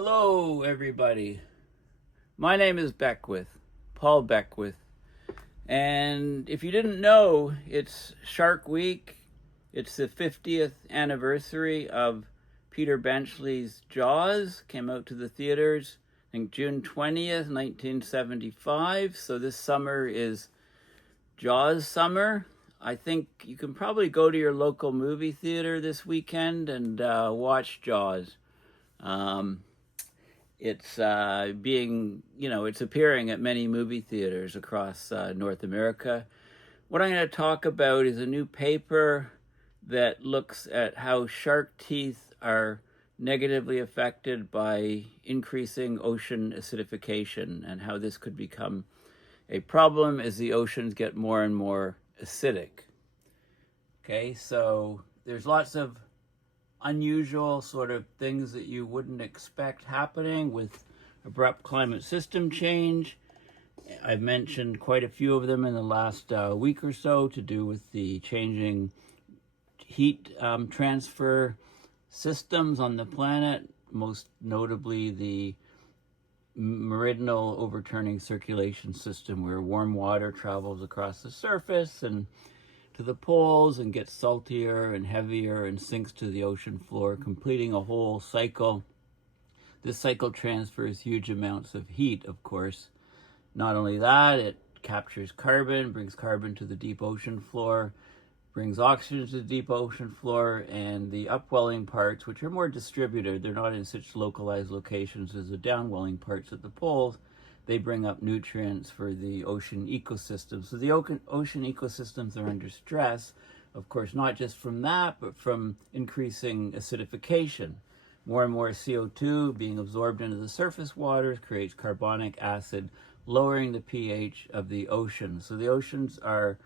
Hello, everybody. My name is Beckwith, Paul Beckwith. And if you didn't know, it's Shark Week. It's the 50th anniversary of Peter Benchley's Jaws. Came out to the theaters, I think, June 20th, 1975. So this summer is Jaws summer. I think you can probably go to your local movie theater this weekend and watch Jaws. It's it's appearing at many movie theaters across North America. What I'm going to talk about is a new paper that looks at how shark teeth are negatively affected by increasing ocean acidification and how this could become a problem as the oceans get more and more acidic. Okay, so there's lots of unusual sort of things that you wouldn't expect happening with abrupt climate system change. I've mentioned quite a few of them in the last week or so to do with the changing heat transfer systems on the planet, most notably the meridional overturning circulation system, where warm water travels across the surface and to the poles and gets saltier and heavier and sinks to the ocean floor, completing a whole cycle. This cycle transfers huge amounts of heat, of course. Not only that, it captures carbon, brings carbon to the deep ocean floor, brings oxygen to the deep ocean floor, and the upwelling parts, which are more distributed, they're not in such localized locations as the downwelling parts at the poles, they bring up nutrients for the ocean ecosystem. So the ocean ecosystems are under stress, of course, not just from that, but from increasing acidification. More and more CO2 being absorbed into the surface waters creates carbonic acid, lowering the pH of the ocean. So the oceans are,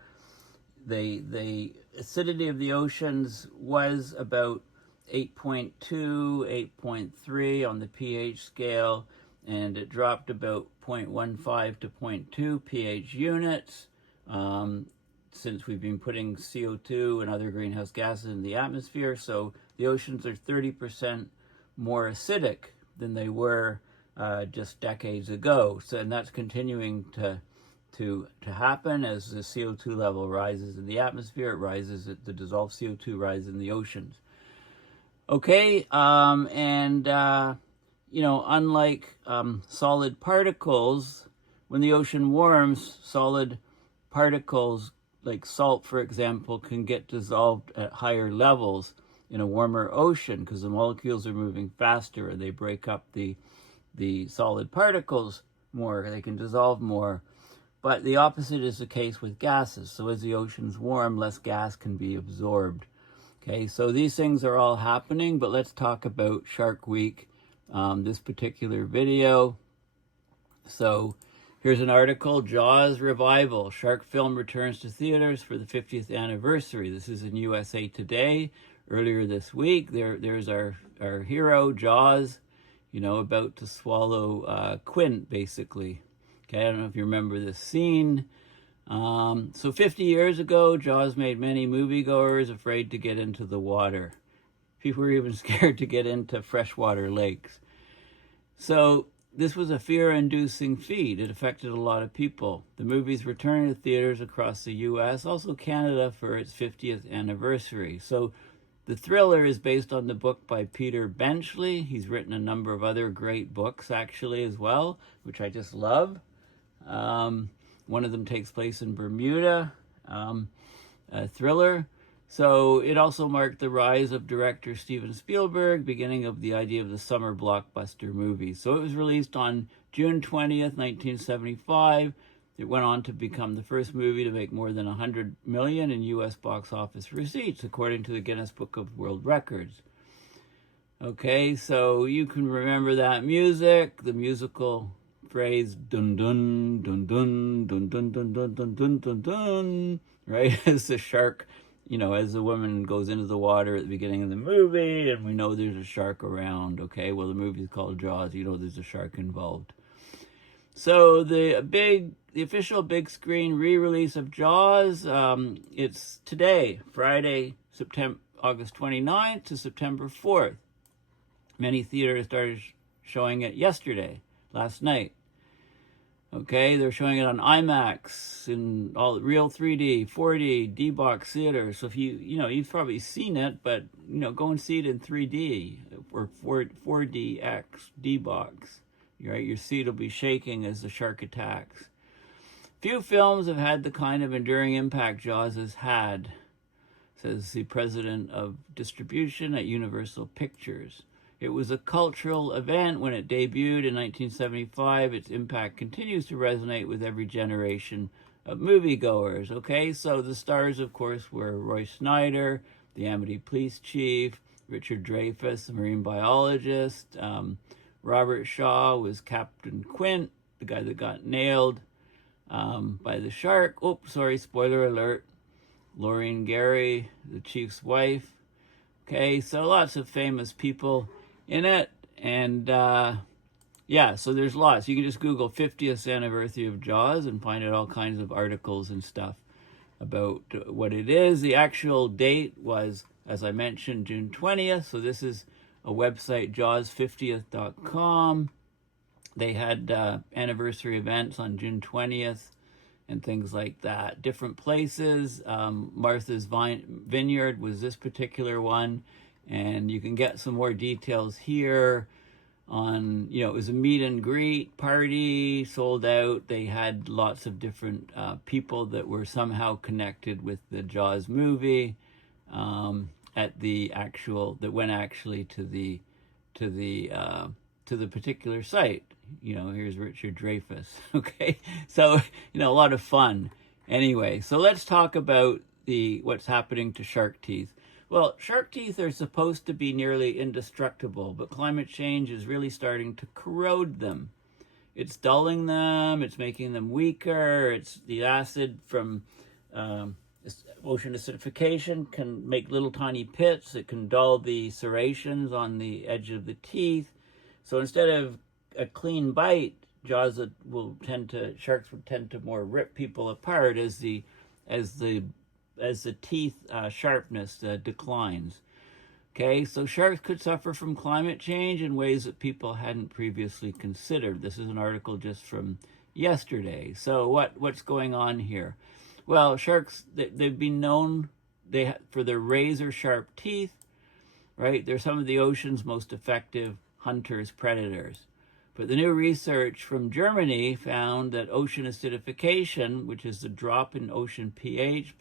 the acidity of the oceans was about 8.2, 8.3 on the pH scale, and it dropped about 0.15 to 0.2 pH units since we've been putting CO2 and other greenhouse gases in the atmosphere. So the oceans are 30% more acidic than they were just decades ago. So, and that's continuing to happen as the CO2 level rises in the atmosphere. It rises, the dissolved CO2 rises in the oceans. Okay, unlike solid particles, when the ocean warms, solid particles like salt, for example, can get dissolved at higher levels in a warmer ocean because the molecules are moving faster and they break up the solid particles more. They can dissolve more. But the opposite is the case with gases. So as the oceans warm, less gas can be absorbed. Okay, so these things are all happening, but let's talk about Shark Week. This particular video. So here's an article, Jaws Revival. Shark film returns to theaters for the 50th anniversary. This is in USA Today earlier this week. There's our hero, Jaws, about to swallow Quint, basically. Okay, I don't know if you remember this scene. So 50 years ago, Jaws made many moviegoers afraid to get into the water. People were even scared to get into freshwater lakes. So this was a fear-inducing feat. It affected a lot of people. The movie's returning to theaters across the U.S., also Canada, for its 50th anniversary. So the thriller is based on the book by Peter Benchley. He's written a number of other great books, actually, as well, which I just love. One of them takes place in Bermuda, a thriller. So it also marked the rise of director Steven Spielberg, beginning of the idea of the summer blockbuster movie. So it was released on June 20th, 1975. It went on to become the first movie to make more than $100 million in U.S. box office receipts, according to the Guinness Book of World Records. Okay, so you can remember that music, the musical phrase dun dun dun dun dun dun dun dun dun dun dun dun, right? As the shark, as the woman goes into the water at the beginning of the movie, and we know there's a shark around. Okay, well, the movie's called Jaws. There's a shark involved. So the official big screen re-release of Jaws, it's today, Friday, August 29th to September 4th. Many theaters showing it last night. Okay, they're showing it on IMAX in all real 3D, 4D, D-Box theater. So if you've probably seen it, but go and see it in 3D or 4DX D-Box. Right, your seat will be shaking as the shark attacks. Few films have had the kind of enduring impact Jaws has had, says the president of distribution at Universal Pictures. It was a cultural event when it debuted in 1975. Its impact continues to resonate with every generation of moviegoers. Okay, so the stars, of course, were Roy Snyder, the Amity police chief, Richard Dreyfuss, the marine biologist. Robert Shaw was Captain Quint, the guy that got nailed by the shark. Oops, sorry, spoiler alert. Lorraine Gary, the chief's wife. Okay, so lots of famous people in it. And yeah, so there's lots. You can just Google 50th anniversary of Jaws and find out all kinds of articles and stuff about what it is. The actual date was, as I mentioned, June 20th. So this is a website, jaws50th.com. They had anniversary events on June 20th and things like that. Different places. Martha's Vineyard was this particular one. And you can get some more details here on, it was a meet and greet party, sold out. They had lots of different people that were somehow connected with the Jaws movie at the actual, that went actually to the particular site. Here's Richard Dreyfuss. Okay, so a lot of fun. Anyway, so let's talk about what's happening to shark teeth. Well, shark teeth are supposed to be nearly indestructible, but climate change is really starting to corrode them. It's dulling them, it's making them weaker, it's the acid from ocean acidification can make little tiny pits, it can dull the serrations on the edge of the teeth. So instead of a clean bite, sharks would tend to more rip people apart as the teeth sharpness declines. Okay, so sharks could suffer from climate change in ways that people hadn't previously considered. This is an article just from yesterday. So what's going on here? Well, sharks, they've been known for their razor sharp teeth, right? They're some of the ocean's most effective predators. But the new research from Germany found that ocean acidification, which is the drop in ocean pH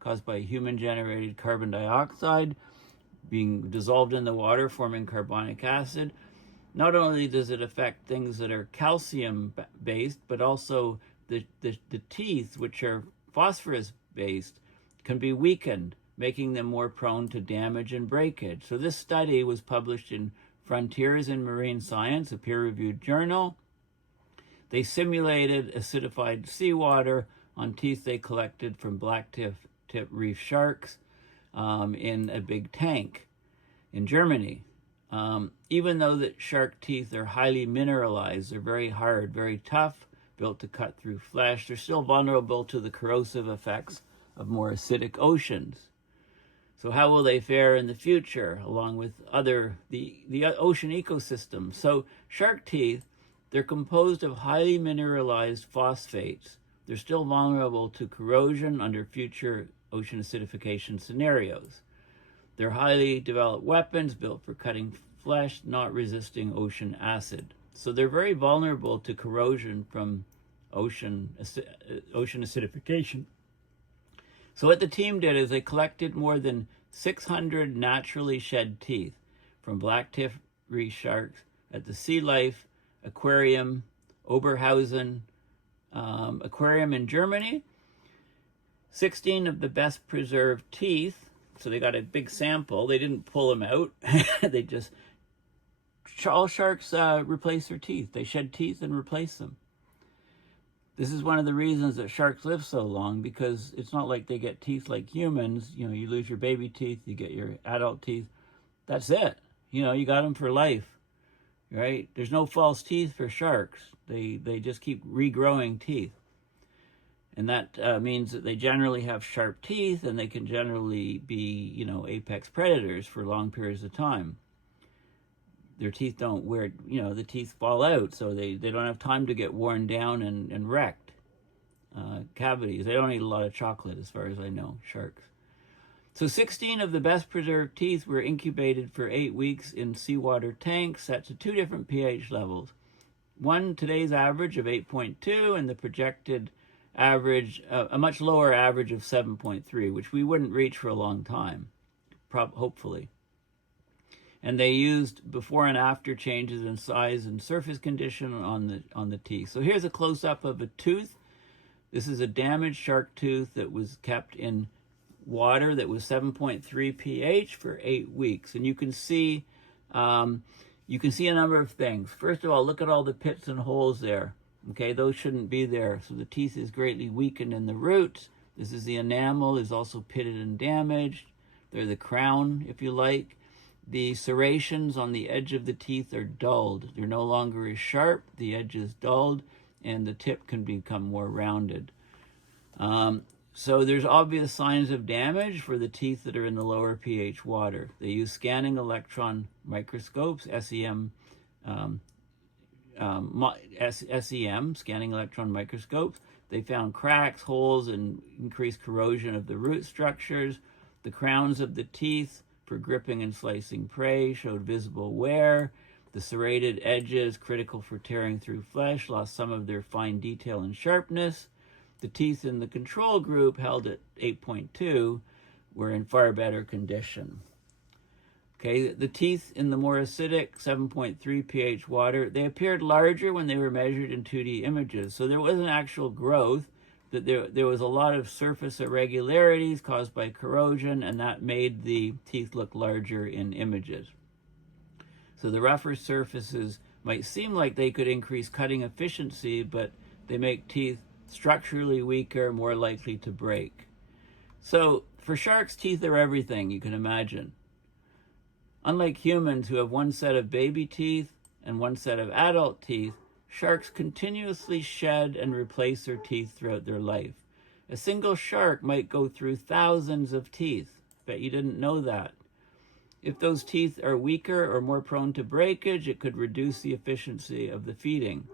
caused by human-generated carbon dioxide being dissolved in the water, forming carbonic acid, not only does it affect things that are calcium-based, but also the teeth, which are phosphorus-based, can be weakened, making them more prone to damage and breakage. So this study was published in Frontiers in Marine Science, a peer-reviewed journal. They simulated acidified seawater on teeth they collected from blacktip reef sharks in a big tank in Germany. Even though the shark teeth are highly mineralized, they're very hard, very tough, built to cut through flesh, they're still vulnerable to the corrosive effects of more acidic oceans. So how will they fare in the future, along with the ocean ecosystem? So shark teeth, they're composed of highly mineralized phosphates. They're still vulnerable to corrosion under future ocean acidification scenarios. They're highly developed weapons built for cutting flesh, not resisting ocean acid. So they're very vulnerable to corrosion from ocean acidification. So what the team did is they collected more than 600 naturally shed teeth from blacktip reef sharks at the Sea Life Aquarium, Oberhausen Aquarium in Germany. 16 of the best preserved teeth, so they got a big sample. They didn't pull them out. All sharks replace their teeth. They shed teeth and replace them. This is one of the reasons that sharks live so long, because it's not like they get teeth like humans. You lose your baby teeth, you get your adult teeth. That's it. You got them for life, right? There's no false teeth for sharks. They just keep regrowing teeth. And that means that they generally have sharp teeth, and they can generally be, apex predators for long periods of time. their teeth don't wear, the teeth fall out, so they don't have time to get worn down and wrecked. Cavities. They don't eat a lot of chocolate, as far as I know, sharks. So 16 of the best preserved teeth were incubated for 8 weeks in seawater tanks set to 2 different pH levels. One, today's average of 8.2, and the projected average, a much lower average of 7.3, which we wouldn't reach for a long time, hopefully. And they used before and after changes in size and surface condition on the teeth. So here's a close-up of a tooth. This is a damaged shark tooth that was kept in water that was 7.3 pH for 8 weeks. And you can see a number of things. First of all, look at all the pits and holes there. Okay, those shouldn't be there. So the teeth is greatly weakened in the roots. This is the enamel, is also pitted and damaged. They're the crown, if you like. The serrations on the edge of the teeth are dulled. They're no longer as sharp. The edge is dulled, and the tip can become more rounded. So there's obvious signs of damage for the teeth that are in the lower pH water. They use scanning electron microscopes, SEM, scanning electron microscopes. They found cracks, holes, and increased corrosion of the root structures. The crowns of the teeth for gripping and slicing prey showed visible wear. The serrated edges, critical for tearing through flesh, lost some of their fine detail and sharpness. The teeth in the control group, held at 8.2, were in far better condition. Okay, the teeth in the more acidic 7.3 pH water, they appeared larger when they were measured in 2D images. So there wasn't actual growth, that there was a lot of surface irregularities caused by corrosion, and that made the teeth look larger in images. So the rougher surfaces might seem like they could increase cutting efficiency, but they make teeth structurally weaker, more likely to break. So for sharks, teeth are everything, you can imagine. Unlike humans who have one set of baby teeth and one set of adult teeth, sharks continuously shed and replace their teeth throughout their life. A single shark might go through thousands of teeth. Bet you didn't know that. If those teeth are weaker or more prone to breakage, it could reduce the efficiency of the feeding.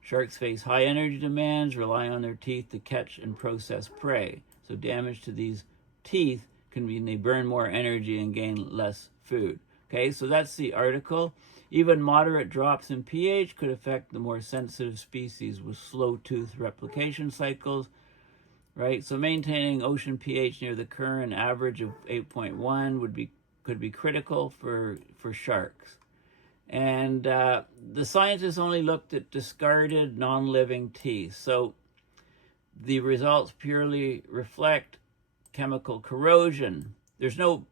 Sharks face high energy demands, rely on their teeth to catch and process prey. So damage to these teeth can mean they burn more energy and gain less food. Okay, so that's the article. Even moderate drops in pH could affect the more sensitive species with slow tooth replication cycles, right? So maintaining ocean pH near the current average of 8.1 could be critical for sharks. And the scientists only looked at discarded non-living teeth. So the results purely reflect chemical corrosion. So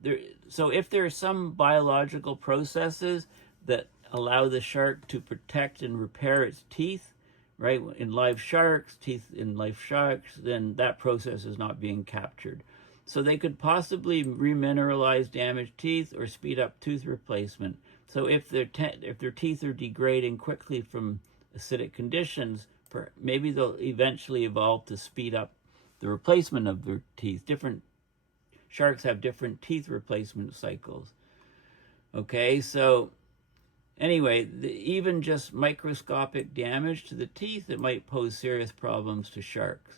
if there are some biological processes that allow the shark to protect and repair its teeth, right, in live sharks, then that process is not being captured. So they could possibly remineralize damaged teeth or speed up tooth replacement. So if their teeth are degrading quickly from acidic conditions, maybe they'll eventually evolve to speed up the replacement of their teeth. Different sharks have different teeth replacement cycles. Okay, so anyway, even just microscopic damage to the teeth, it might pose serious problems to sharks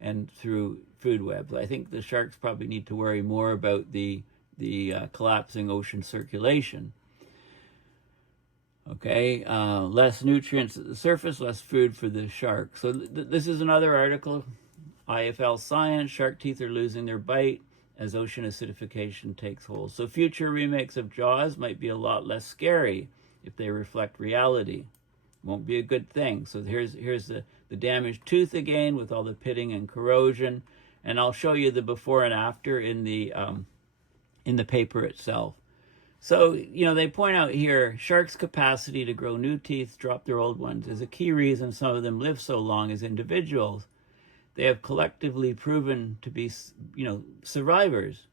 and through food webs. I think the sharks probably need to worry more about the collapsing ocean circulation. Okay, less nutrients at the surface, less food for the shark. So this is another article, IFL Science, shark teeth are losing their bite as ocean acidification takes hold. So future remakes of Jaws might be a lot less scary if they reflect reality. Won't be a good thing. So here's the damaged tooth again with all the pitting and corrosion, and I'll show you the before and after in the paper itself. So, they point out here, sharks' capacity to grow new teeth, drop their old ones, is a key reason some of them live so long as individuals. They have collectively proven to be, survivors.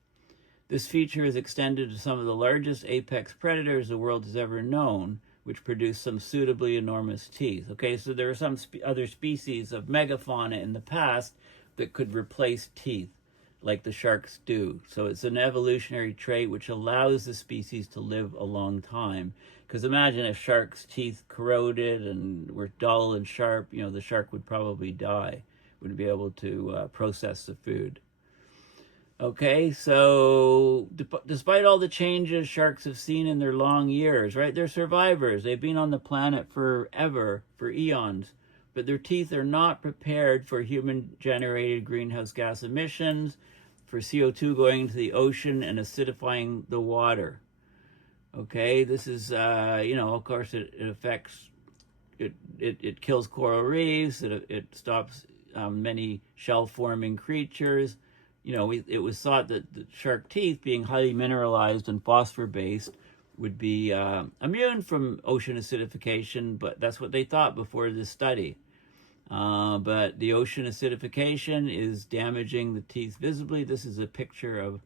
This feature is extended to some of the largest apex predators the world has ever known, which produce some suitably enormous teeth. Okay, so there are some other species of megafauna in the past that could replace teeth. like the sharks do. So it's an evolutionary trait which allows the species to live a long time. Because imagine if sharks' teeth corroded and were dull and sharp, the shark would probably die, wouldn't be able to process the food. Okay, so despite all the changes sharks have seen in their long years, right? They're survivors. They've been on the planet forever, for eons. But their teeth are not prepared for human-generated greenhouse gas emissions, for CO2 going into the ocean and acidifying the water. Okay, this is, of course, it affects, it kills coral reefs, it stops many shell-forming creatures. It was thought that the shark teeth, being highly mineralized and phosphor-based, would be immune from ocean acidification, but that's what they thought before this study. But the ocean acidification is damaging the teeth visibly. This is a picture of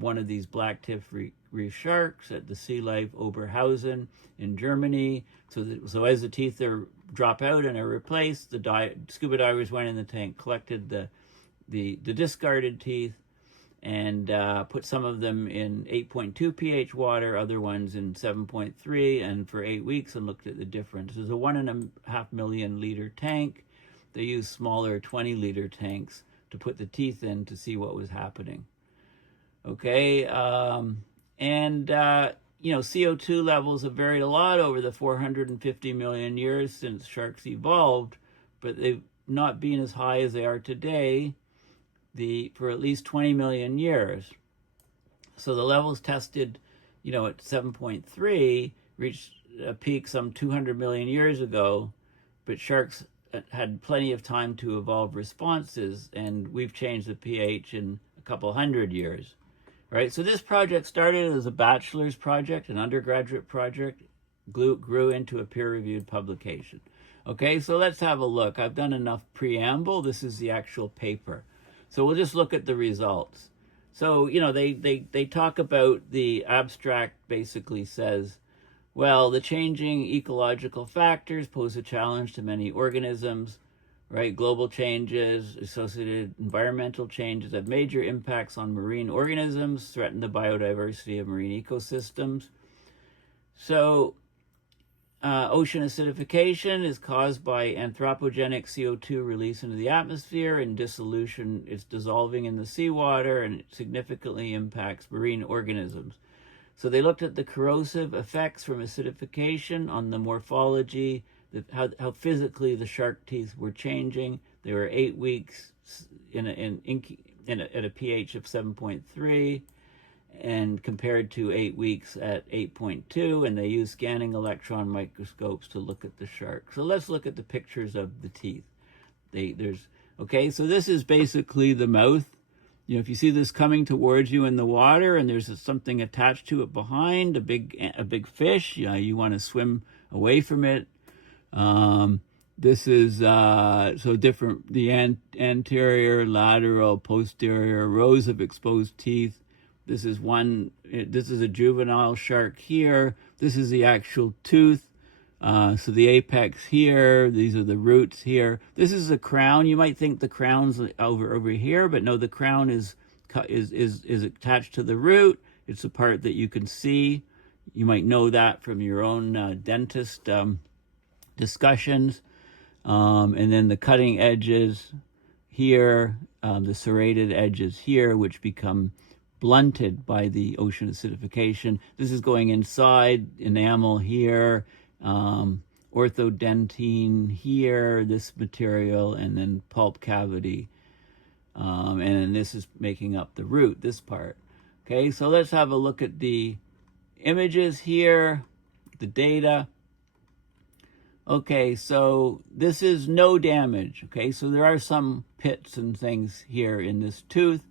one of these blacktip reef sharks at the Sea Life Oberhausen in Germany. So as the teeth drop out and are replaced, the scuba divers went in the tank, collected the discarded teeth, and put some of them in 8.2 pH water, other ones in 7.3, and for 8 weeks, and looked at the difference. There's a 1.5 million liter tank. They used smaller 20-liter tanks to put the teeth in to see what was happening. Okay, CO2 levels have varied a lot over the 450 million years since sharks evolved, but they've not been as high as they are today for at least 20 million years. So the levels tested, at 7.3 reached a peak some 200 million years ago, but sharks had plenty of time to evolve responses, and we've changed the pH in a couple hundred years, right? So this project started as a bachelor's project, an undergraduate project, grew into a peer-reviewed publication. Okay, so let's have a look. I've done enough preamble. This is the actual paper. So we'll just look at the results. So, they talk about, the abstract basically says, well, the changing ecological factors pose a challenge to many organisms, right? Global changes, associated environmental changes have major impacts on marine organisms, threaten the biodiversity of marine ecosystems. So, ocean acidification is caused by anthropogenic CO2 release into the atmosphere, and dissolution is dissolving in the seawater, and it significantly impacts marine organisms. So they looked at the corrosive effects from acidification on the morphology, how physically the shark teeth were changing. They were 8 weeks at a pH of 7.3, and compared to 8 weeks at 8.2, and they used scanning electron microscopes to look at the shark. So let's look at the pictures of the teeth. So this is basically the mouth. If you see this coming towards you in the water and there's something attached to it behind, a big fish, you want to swim away from it. This is so different, the anterior, lateral, posterior, rows of exposed teeth. This is a juvenile shark here. This is the actual tooth. So the apex here, these are the roots here. This is the crown. You might think the crown's over here, but no, the crown is attached to the root. It's a part that you can see. You might know that from your own dentist discussions. And then the cutting edges here, the serrated edges here, which become blunted by the ocean acidification. This is going inside, enamel here, orthodentine here, this material, and then pulp cavity. And then this is making up the root, this part. Okay, so let's have a look at the images here, the data. Okay, so this is no damage. Okay, so there are some pits and things here in this tooth.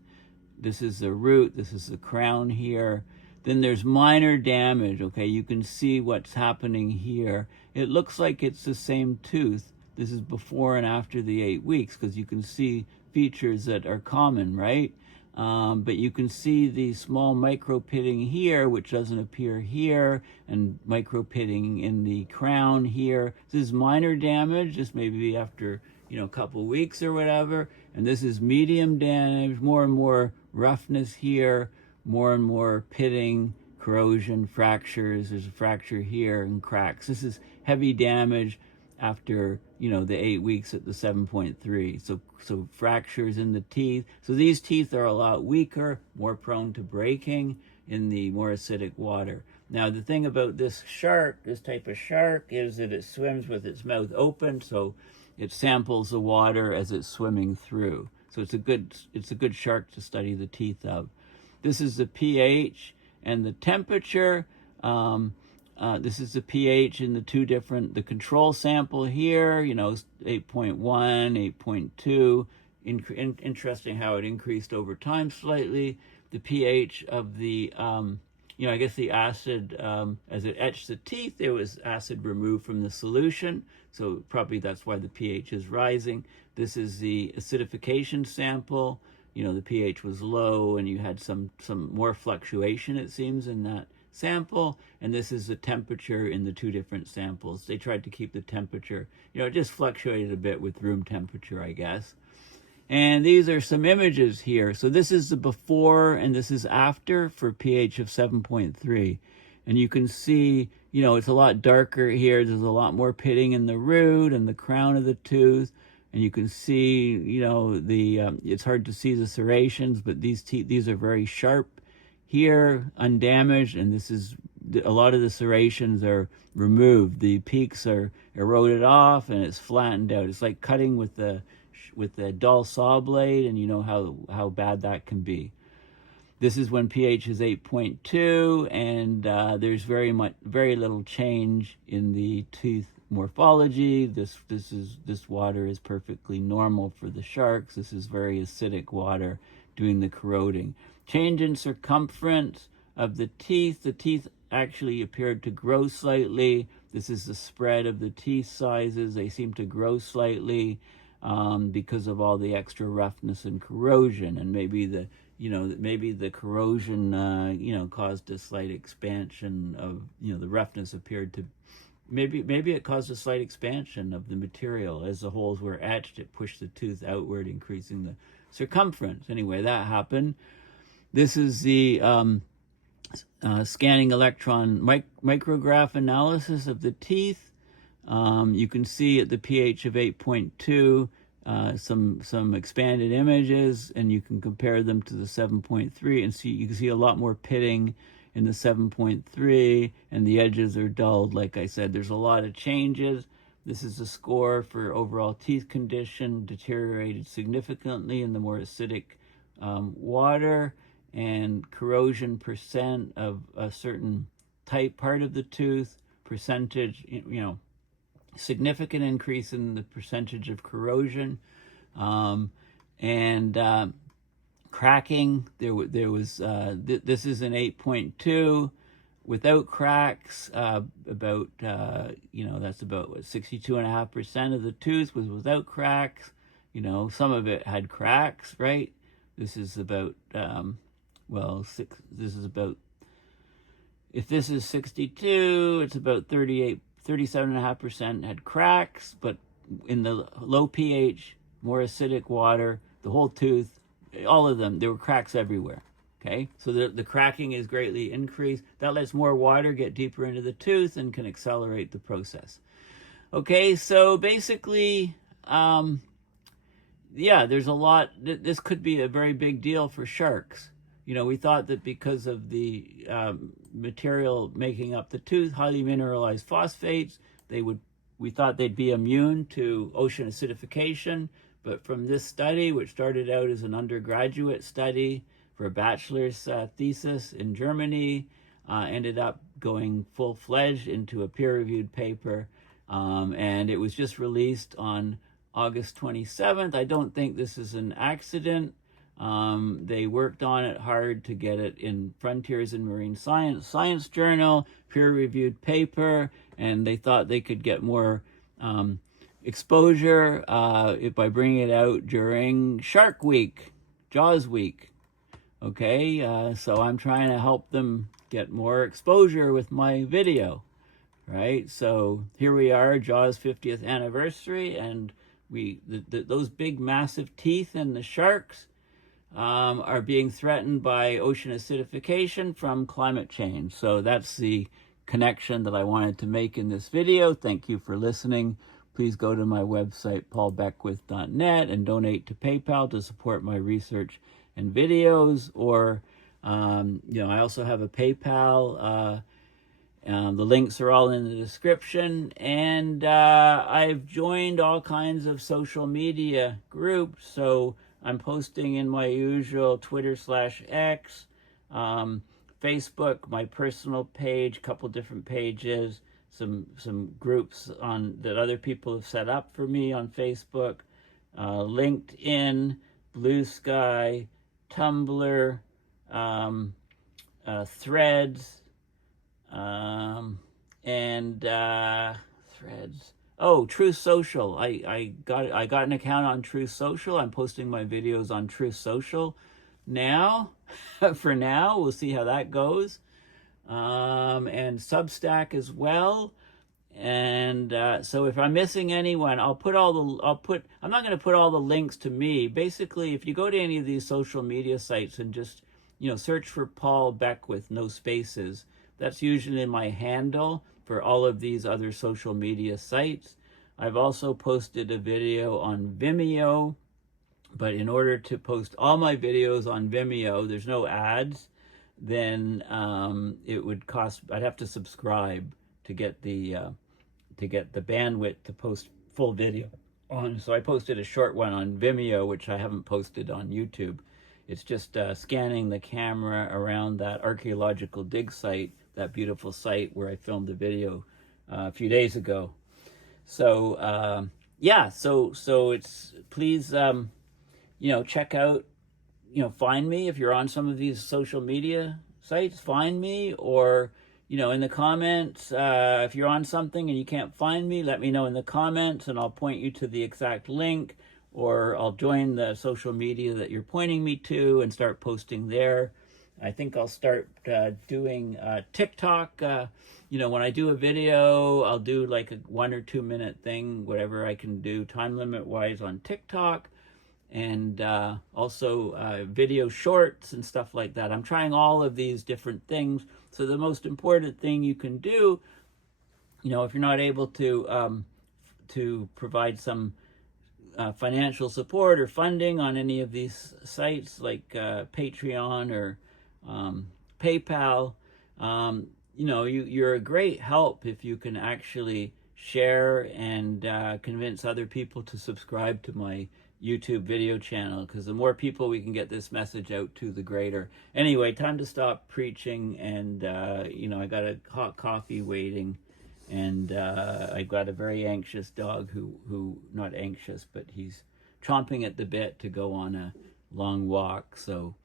This is the root, this is the crown here. Then there's minor damage, okay? You can see what's happening here. It looks like it's the same tooth. This is before and after the 8 weeks, because you can see features that are common, right? But you can see the small micro-pitting here, which doesn't appear here, and micro-pitting in the crown here. This is minor damage, just maybe after, a couple weeks or whatever. And this is medium damage, more and more roughness here, more and more pitting, corrosion, fractures. There's a fracture here and cracks. This is heavy damage after, you know, the 8 weeks at the 7.3. So fractures in the teeth. So these teeth are a lot weaker, more prone to breaking in the more acidic water. Now, the thing about this shark, this type of shark, is that it swims with its mouth open, so it samples the water as it's swimming through. So it's a good shark to study the teeth of. This is the pH and the temperature. This is the pH in the two different, the control sample here, you know, 8.1, 8.2. Interesting how it increased over time slightly. The pH of the, you know, I guess the acid, as it etched the teeth, there was acid removed from the solution. So probably that's why the pH is rising. This is the acidification sample. You know, the pH was low and you had some more fluctuation, it seems, in that sample. And this is the temperature in the two different samples. They tried to keep the temperature, you know, it just fluctuated a bit with room temperature, I guess. And these are some images here. So this is the before and this is after for pH of 7.3. And you can see, you know, it's a lot darker here. There's a lot more pitting in the root and the crown of the tooth. And you can see, you know, it's hard to see the serrations, but these are very sharp here, undamaged, and this is, a lot of the serrations are removed. The peaks are eroded off and it's flattened out. It's like cutting with the dull saw blade, and you know how bad that can be. This is when pH is 8.2, and there's very little change in the tooth morphology. This water is perfectly normal for the sharks. This is very acidic water doing the corroding. Change in circumference of the teeth. The teeth actually appeared to grow slightly. This is the spread of the teeth sizes. They seem to grow slightly because of all the extra roughness and corrosion, and maybe the corrosion caused a slight expansion of, you know, the roughness appeared to, maybe it caused a slight expansion of the material. As the holes were etched, it pushed the tooth outward, increasing the circumference. Anyway, that happened. This is the scanning electron micrograph analysis of the teeth. You can see at the pH of 8.2 some expanded images, and you can compare them to the 7.3 and see, you can see a lot more pitting in the 7.3, and the edges are dulled. Like I said, there's a lot of changes. This is a score for overall teeth condition, deteriorated significantly in the more acidic water, and corrosion percent of a certain type part of the tooth, percentage, you know, significant increase in the percentage of corrosion, and cracking. There was this is an 8.2 without cracks. About that's about 62.5% of the tooth was without cracks. You know, some of it had cracks, right? This is about This is about, if this is 62, it's about 37.5% had cracks, but in the low pH, more acidic water, the whole tooth, all of them, there were cracks everywhere. Okay, so the cracking is greatly increased. That lets more water get deeper into the tooth and can accelerate the process. Okay, so basically, there's a lot. This could be a very big deal for sharks. You know, we thought that because of the material making up the tooth, highly mineralized phosphates, we thought they'd be immune to ocean acidification. But from this study, which started out as an undergraduate study for a bachelor's thesis in Germany, ended up going full-fledged into a peer-reviewed paper, and it was just released on August 27th. I don't think this is an accident. They worked on it hard to get it in Frontiers in Marine Science Journal, peer-reviewed paper, and they thought they could get more exposure by bringing it out during Shark Week, Jaws Week. Okay, so I'm trying to help them get more exposure with my video, right? So here we are, Jaws 50th anniversary, and those big massive teeth in the sharks, are being threatened by ocean acidification from climate change. So that's the connection that I wanted to make in this video. Thank you for listening. Please go to my website, paulbeckwith.net, and donate to PayPal to support my research and videos. Or, I also have a PayPal. The links are all in the description. And I've joined all kinds of social media groups. So I'm posting in my usual Twitter/X, Facebook, my personal page, couple different pages, some groups on that other people have set up for me on Facebook, LinkedIn, BlueSky, Tumblr, Threads, and Threads. Oh, TruthSocial. I got an account on TruthSocial. I'm posting my videos on TruthSocial now. For now, we'll see how that goes. And Substack as well. And so if I'm missing anyone, I'm not going to put all the links to me. Basically, if you go to any of these social media sites and just, search for Paul Beckwith, no spaces, that's usually my handle for all of these other social media sites. I've also posted a video on Vimeo, but in order to post all my videos on Vimeo, there's no ads, then it would cost, I'd have to subscribe to get the bandwidth to post full video on. So I posted a short one on Vimeo, which I haven't posted on YouTube. It's just scanning the camera around that archaeological dig site, that beautiful site where I filmed the video a few days ago. So so it's, please check out, find me if you're on some of these social media sites. Find me, or in the comments, if you're on something and you can't find me, let me know in the comments and I'll point you to the exact link, or I'll join the social media that you're pointing me to and start posting there. I think I'll start doing TikTok. When I do a video, I'll do like a 1 or 2 minute thing, whatever I can do time limit wise on TikTok, and also video shorts and stuff like that. I'm trying all of these different things. So the most important thing you can do, if you're not able to provide some financial support or funding on any of these sites like Patreon or PayPal, you're a great help if you can actually share and convince other people to subscribe to my YouTube video channel, because the more people we can get this message out to, the greater. Anyway, time to stop preaching, and I got a hot coffee waiting, and I got a very anxious dog who not anxious, but he's chomping at the bit to go on a long walk. So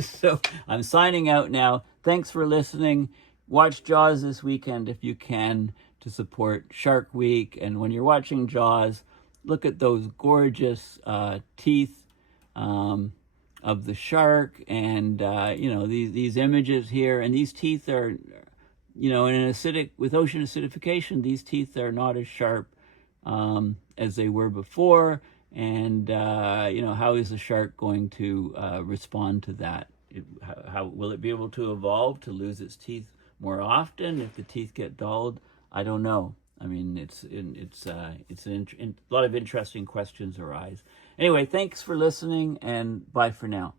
so I'm signing out now. Thanks for listening. Watch Jaws this weekend if you can, to support Shark Week. And when you're watching Jaws, look at those gorgeous teeth of the shark, and these images here. And these teeth are, with ocean acidification, these teeth are not as sharp as they were before. And how is the shark going to respond to that? How will it be able to evolve to lose its teeth more often if the teeth get dulled? I don't know. I mean, a lot of interesting questions arise. Anyway, thanks for listening, and bye for now.